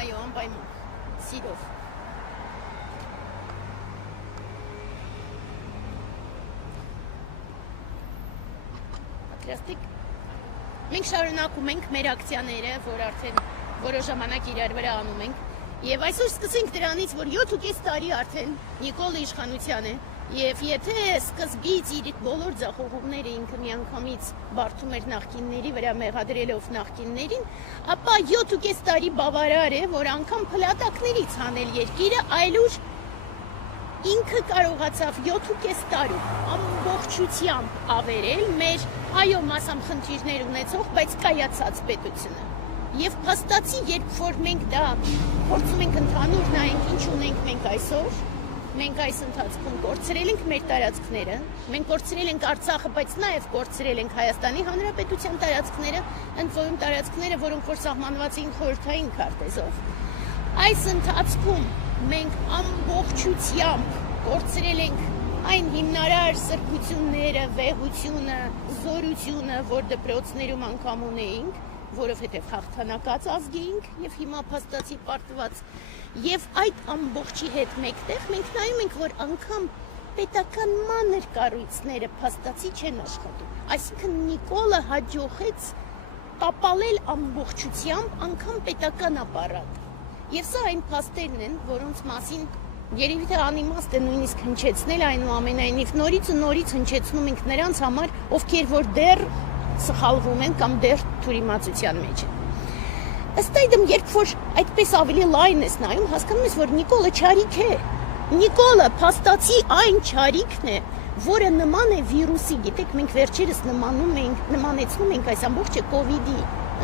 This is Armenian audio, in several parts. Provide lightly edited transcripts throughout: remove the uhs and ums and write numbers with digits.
այո, անպայման, սիրով։ Պատրաստիկ։ Մենք շարունակում ենք մեր ակցիաները, որ արդեն որոշ ժամանակ իրար վրա անում ենք, եւ այսօր սկսենք դրանից, որ 7.5 տարի արդեն Նիկոլը իշխանության է, եւ եթե սկզբից իր բոլոր ձախողումները ինքը միանգամից բարդում էր նախկինների վրա մեղադրելով նախկիններին, ապա 7.5 տարի բավարար է, որ անգամ փլատակներից հանել երկիրը, այլուր ինքը կարողացավ 7.5 տարում ամբողջությամբ ավերել մեր այո մասամբ խնդիրներ ունեցող, բայց կայացած պետությունը։ Եվ փաստացի, երբ որ մենք դա փորձում ենք ընդհանուր նայենք, ինչ ունենք մենք այսօր, մենք այս ընթացքում կորցրել ենք մեր տարածքները, մենք կորցրել ենք Արցախը, բայց նաև կորցրել ենք Հայաստանի Հանրապետության տարածքները, ընդ որում տարածքները, որոնք որ սահմանված էին խորհրդային քարտեզով։ Այս ընթացքում մենք ամբողջությամբ կորցրել ենք այն հիմնարար սրբությունները, վեհությունը, զորությունը, որ դպրոցներում անգամ ունեինք, որովհետև հաղթանակած ազգ էինք եւ հիմա փաստացի պարտված եւ այդ ամբողջի հետ մեկտեղ մենք նայում ենք, որ անգամ պետական մանր կառույցները փաստացի չեն աշխատում, այսինքն Նիկոլը հաջողեց տապալել ամբողջությամբ անգամ պետական ապարատը եւ սա այն փաստերն են, որոնց մասին երևի թե անիմաստ է նույնիսկ հնչեցնել, այնուամենայնիվ նորից ու նորից հնչեցնում ենք նրանց համար, ովքեր որ դեռ սխալվում են կամ դեռ թյուրիմացության մեջ են։ Ըստ այդմ, երբ որ այդպես ավելի լայն ես նայում, հասկանում ես, որ Նիկոլը չարիք է։ Նիկոլը փաստացի այն չարիքն է, որը նման է վիրուսի, գիտեք, մենք վերջերս նմանեցնում ենք այս ամբողջը կովիդի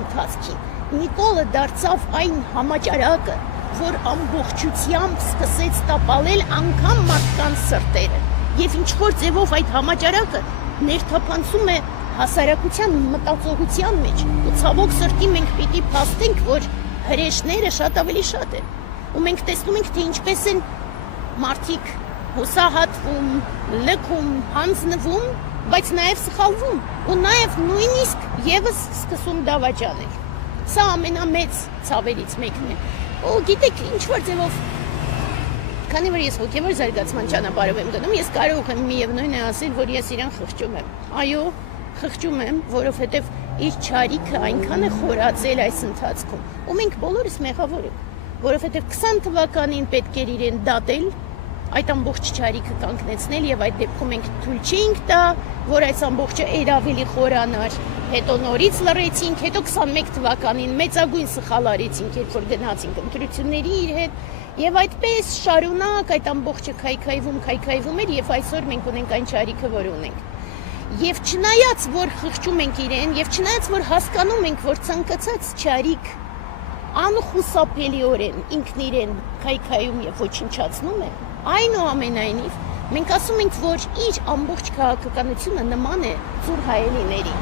ընթացքին։ Նիկոլը դարձավ այն համաճարակը, որ ամբողջությամբ սկսեց տապալել անգամ մարդկանց սրտերը։ Եվ ինչ-որ ձևով այդ համաճարակը ներթափանցում է հասարակության մտածողության մեջ, ու ցավոք սրտի մենք պիտի փաստենք, որ հրեշները շատ ավելի շատ են, ու մենք տեսնում ենք, թե ինչպես են մարդիկ հուսահատվում, լքում, հանձնվում, բայց նաև սխալվում, ու նաև նույնիսկ եւս սկսում դավաճանել։ Սա ամենամեծ ցավերից մեկն է։ Ու գիտեք, ինչ-որ ձևով, քանի որ ես հոգևոր զարգացման ճանապարհով եմ գնում, ես կարող եմ միևնույն է ասել, որ ես իրան խղճում եմ։ Այո, խղճում եմ, որովհետև իր չարիքը այնքան է խորացել այս ընթացքում, ու մենք բոլորս մեղավոր ենք, որովհետև 20 թվականին պետք էր իրեն դատել, այդ ամբողջ չարիքը կանգնեցնել եւ այդ դեպքում մենք թույլ չէինք տա, որ այս ամբողջը ավելի խորանար, հետո նորից լռեցինք, հետո 21 թվականին մեծագույն սխալ արեցինք, երբ որ գնացինք ընտրությունների իր հետ, եւ այդպես շարունակ այդ ամբողջը քայքայվում էր եւ այսօր մենք ունենք այն չարիքը, որ ունենք։ Եվ չնայած, որ խղճում ենք իրեն, եւ չնայած, որ հասկանում ենք, որ ցանկացած չարիք անխուսափելիորեն ինքն իրեն քայքայում եւ ոչնչացնում է, այնուամենայնիվ մենք ասում ենք, որ իր ամբողջ քաղաքականությունը նման է ծուռ հայելիների,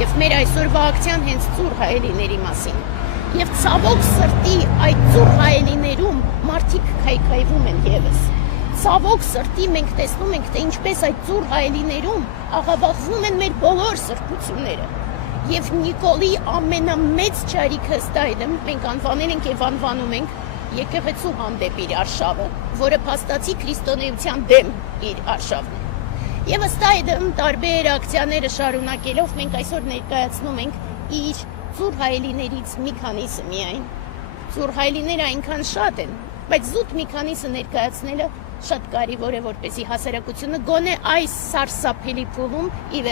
եւ մեր այսօրվա ակցիան հենց ծուռ հայելիների մասին։ Եվ ցավոք սրտի այդ ծուռ հայելիներում մարդիկ քայքայվում են եւս։ Ցավոք սրտի մենք տեսնում ենք, թե ինչպես այդ ծուռ հայելիներում աղավաղվում են մեր բոլոր սրբությունները։ Եվ Նիկոլի ամենամեծ չարիքը ըստ այդմ մենք անվանել ենք եւ անվանում ենք եկեղեցու հանդեպ իր արշավը, որը փաստացի քրիստոնեության դեմ իր արշավն է։ Եվ ըստ այդմ տարբեր ակցիաները շարունակելով մենք այսօր ներկայացնում ենք իր ծուռ հայելիներից մի քանիսը միայն։ Ծուռ հայելիները այնքան շատ են, բայց զուտ մի քանիսը ներկայացնելը շատ կարևոր է, որպեսզի հասարակությունը գոնե այս սարսափելի փուլում ի